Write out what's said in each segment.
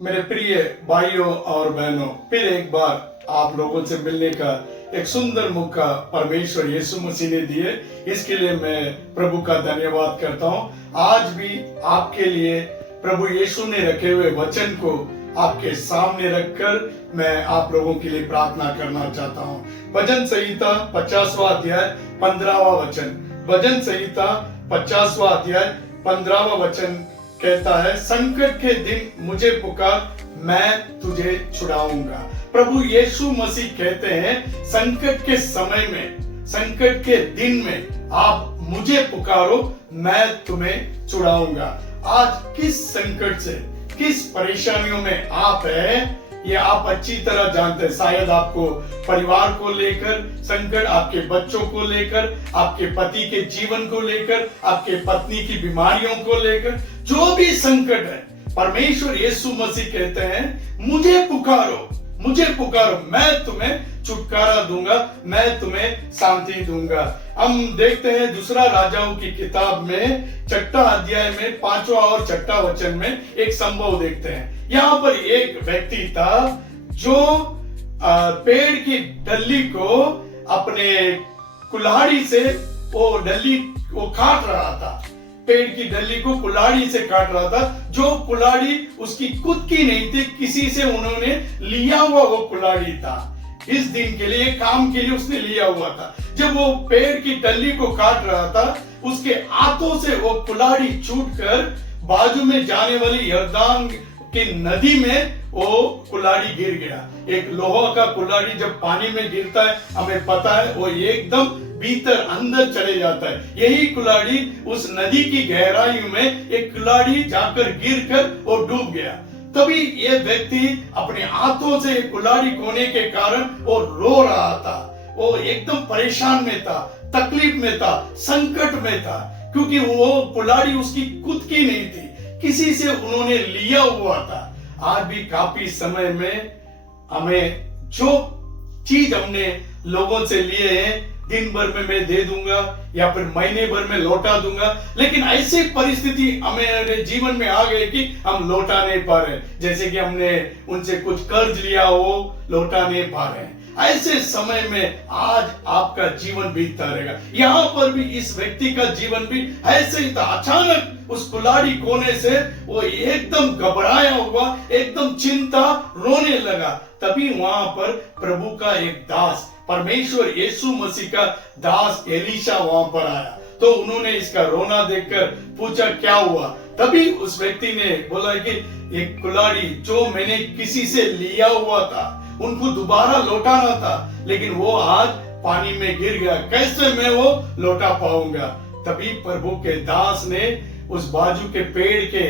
मेरे प्रिय भाइयों और बहनों, फिर एक बार आप लोगों से मिलने का एक सुंदर मौका परमेश्वर यीशु मसीह ने दिए। इसके लिए मैं प्रभु का धन्यवाद करता हूँ। आज भी आपके लिए प्रभु यीशु ने रखे हुए वचन को आपके सामने रखकर मैं आप लोगों के लिए प्रार्थना करना चाहता हूँ। भजन संहिता 50वां अध्याय 15वां वचन। भजन संहिता 50वां अध्याय 15वां वचन कहता है, संकट के दिन मुझे पुकार, मैं तुझे छुड़ाऊंगा। प्रभु यीशु मसीह कहते हैं, संकट के समय में, संकट के दिन में आप मुझे पुकारो, मैं तुम्हें छुड़ाऊंगा। आज किस संकट से, किस परेशानियों में आप हैं, ये आप अच्छी तरह जानते हैं। शायद आपको परिवार को लेकर संकट, आपके बच्चों को लेकर, आपके पति के जीवन को लेकर, आपके पत्नी की बीमारियों को लेकर, जो भी संकट है, परमेश्वर यीशु मसीह कहते हैं, मुझे पुकारो, मुझे पुकारो, मैं तुम्हें छुटकारा दूंगा, मैं तुम्हें शांति दूंगा। हम देखते हैं दूसरा राजाओं की किताब में 6वां अध्याय में 5वां और 6वां वचन में एक संभव देखते हैं। यहाँ पर एक व्यक्ति था जो पेड़ की डल्ली को अपने कुल्हाड़ी से वो डल्ली को काट रहा था। पेड़ की डल्ली को कुल्हाड़ी से काट रहा था। जो कुल्हाड़ी उसकी खुद की नहीं थी, किसी से उन्होंने लिया हुआ वो कुल्हाड़ी था। इस दिन के लिए, काम के लिए उसने लिया हुआ था। जब वो पेड़ की डल्ली को काट रहा था, उसके हाथों से वो कुल्हाड़ी छूटकर बाजू में जाने वाली यरदान की नदी में वो कुल्हाड़ी गिर गया। एक लोहा का कुल्हाड़ी जब पानी में गिरता है, हमें पता है वो एकदम भीतर अंदर चले जाता है। यही कुल्हाड़ी उस नदी की गहराई में एक कुल्हाड़ी जाकर गिरकर वो डूब गया। तभी ये व्यक्ति अपने हाथों से कुल्हाड़ी खोने के कारण वो रो रहा था। वो एकदम परेशान में था, तकलीफ में था, संकट में था, क्योंकि वो कुल्हाड़ी उसकी खुद की नहीं थी, किसी से उन्होंने लिया हुआ था। आज भी काफी समय में हमें जो चीज हमने लोगों से लिए हैं, दिन भर में मैं दे दूंगा या फिर महीने भर में लौटा दूंगा, लेकिन ऐसी परिस्थिति हमारे जीवन में आ गई कि हम लौटा नहीं पा रहे। जैसे कि हमने उनसे कुछ कर्ज लिया हो, लौटा नहीं पा रहे हैं। ऐसे समय में आज आपका जीवन बीतता रहेगा। यहाँ पर भी इस व्यक्ति का जीवन भी ऐसे ही था। अचानक उस कुल्हाड़ी कोने से वो एकदम घबराया हुआ, एकदम चिंता, रोने लगा। तभी वहां पर प्रभु का एक दास, परमेश्वर यीशु मसीह का दास एलीशा वहां पर आया। तो उन्होंने इसका रोना देखकर पूछा, क्या हुआ? तभी उस व्यक्ति ने बोला कि एक कुल्हाड़ी जो मैंने किसी से लिया हुआ था, उनको दोबारा लौटाना था, लेकिन वो आज पानी में गिर गया, कैसे मैं वो लौटा पाऊंगा? तभी प्रभु के दास ने उस बाजू के पेड़ के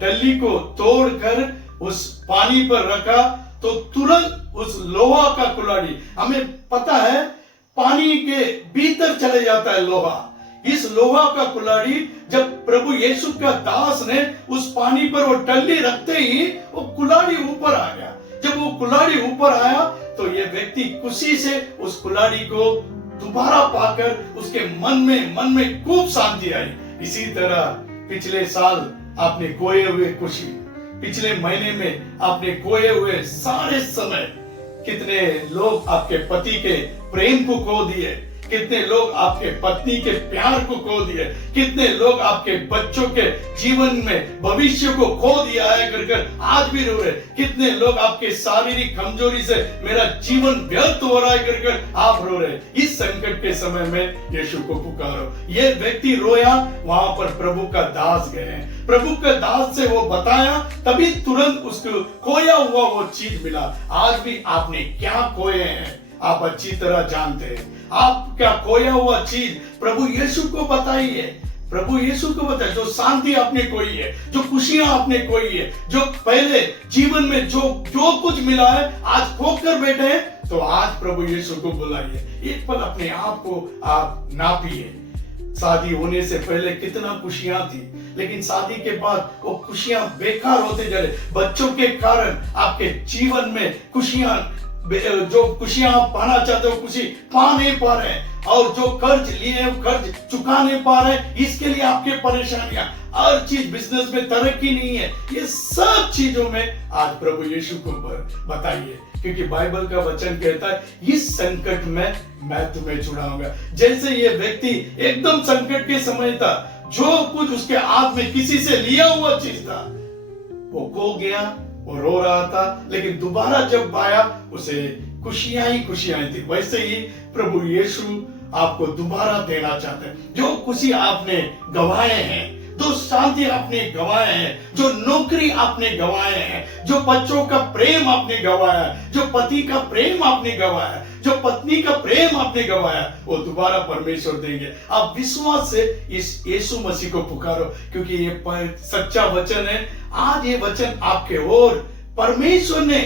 टल्ली को तोड़कर उस पानी पर रखा, तो तुरंत उस लोहा का कुल्हाड़ी, हमें पता है पानी के भीतर चले जाता है लोहा। इस लोहा का कुल्हाड़ी जब प्रभु यीशु का दास ने उस पानी पर वो टल्ली रखते ही वो कुल्हाड़ी ऊपर आ गया। जब वो कुल्हाड़ी ऊपर आया तो ये व्यक्ति खुशी से उस कुल्हाड़ी को दोबारा पाकर उसके मन में खूब शांति आई। इसी तरह पिछले साल आपने खोए हुए खुशी, पिछले महीने में आपने खोए हुए सारे समय, कितने लोग आपके पति के प्रेम को खो दिए, कितने लोग आपके पत्नी के प्यार को खो दिए, कितने लोग आपके बच्चों के जीवन में भविष्य को खो दिया है कर आज भी रो रहे, कितने लोग आपके शारीरिक कमजोरी से मेरा जीवन व्यर्थ हो रहा है कर आप रो रहे। इस संकट के समय में यीशु को पुकारो। ये व्यक्ति रोया, वहां पर प्रभु का दास गए, प्रभु के दास से वो बताया, तभी तुरंत उसको खोया हुआ वो चीज मिला। आज भी आपने क्या खोए हैं आप अच्छी तरह जानते हैं। आपका खोया हुआ चीज प्रभु यीशु को बताइए, प्रभु यीशु को बताइए। जो शांति आपने खोई है, जो खुशियां आपने खोई है, जो पहले जीवन में जो कुछ मिला है आज खोकर बैठे हैं, तो आज प्रभु यीशु को बुलाइए। एक पल अपने आप को आप नापिए। शादी होने से पहले कितना खुशियां थी, लेकिन शादी के बाद वो खुशियां बेकार होते जा रहे। बच्चों के कारण आपके जीवन में खुशियां जो खुशियां आप पाना चाहते हो खुशी पा नहीं पा रहे हैं, और जो कर्ज लिए कर्ज चुका नहीं पा रहे हैं, इसके लिए आपके परेशानियां, हर चीज बिजनेस में तरक्की नहीं है, ये सब चीजों में आज प्रभु यीशु को बताइए, क्योंकि बाइबल का वचन कहता है इस संकट में मैं तुम्हें छुड़ाऊंगा। जैसे ये व्यक्ति एकदम संकट के समय था, जो कुछ उसके हाथ में किसी से लिया हुआ चीज था वो खो गया, वो रो रहा था, लेकिन दोबारा जब आया उसे खुशियां ही खुशियां थी। वैसे ही प्रभु यीशु आपको दोबारा देना चाहते हैं। जो खुशी आपने गंवाए हैं, जो शांति आपने गंवाए हैं, जो नौकरी आपने गंवाए हैं, जो बच्चों का प्रेम आपने गंवाया, जो पति का प्रेम आपने गंवाया, जो पत्नी का प्रेम आपने गंवाया, वो दोबारा परमेश्वर देंगे। आप विश्वास से इस यीशु मसीह को पुकारो, क्योंकि ये सच्चा वचन है। आज ये वचन आपके ओर परमेश्वर ने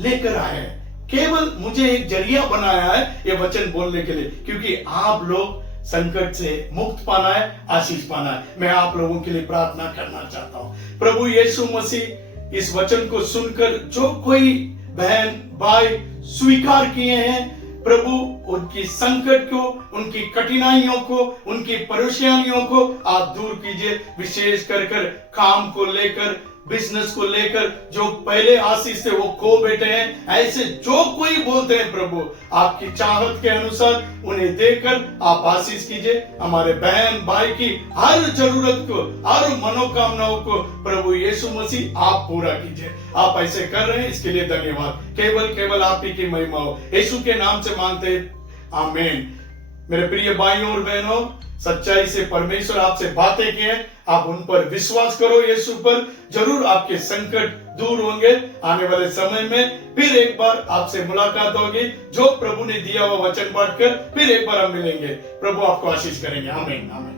लेकर आया है, केवल मुझे एक जरिया बनाया है ये वचन बोलने के लिए, क्योंकि आप लोग संकट से मुक्त पाना है, आशीष पाना है। मैं आप लोगों के लिए प्रार्थना करना चाहता हूं। प्रभु यीशु मसीह इस वचन को सुनकर जो कोई बहन भाई स्वीकार किए हैं, प्रभु उनकी संकट को, उनकी कठिनाइयों को, उनकी परेशानियों को आप दूर कीजिए। विशेष कर काम को लेकर, बिजनेस को लेकर जो पहले आशीष थे वो खो बैठे हैं, ऐसे जो कोई बोलते हैं प्रभु आपकी चाहत के अनुसार उन्हें देकर आप आशीष कीजिए। हमारे बहन भाई की हर जरूरत को, हर मनोकामनाओं को प्रभु यीशु मसीह आप पूरा कीजिए। आप ऐसे कर रहे हैं, इसके लिए धन्यवाद। केवल आप ही की महिमा हो, यीशु के नाम से मांगते हैं, आमीन। मेरे प्रिय भाइयों और बहनों, सच्चाई से परमेश्वर आपसे बातें किए, आप उन पर विश्वास करो, यीशु पर, जरूर आपके संकट दूर होंगे। आने वाले समय में फिर एक बार आपसे मुलाकात होगी, जो प्रभु ने दिया हुआ वचन बांटकर फिर एक बार हम मिलेंगे। प्रभु आपको आशीष करेंगे। आमीन आमीन।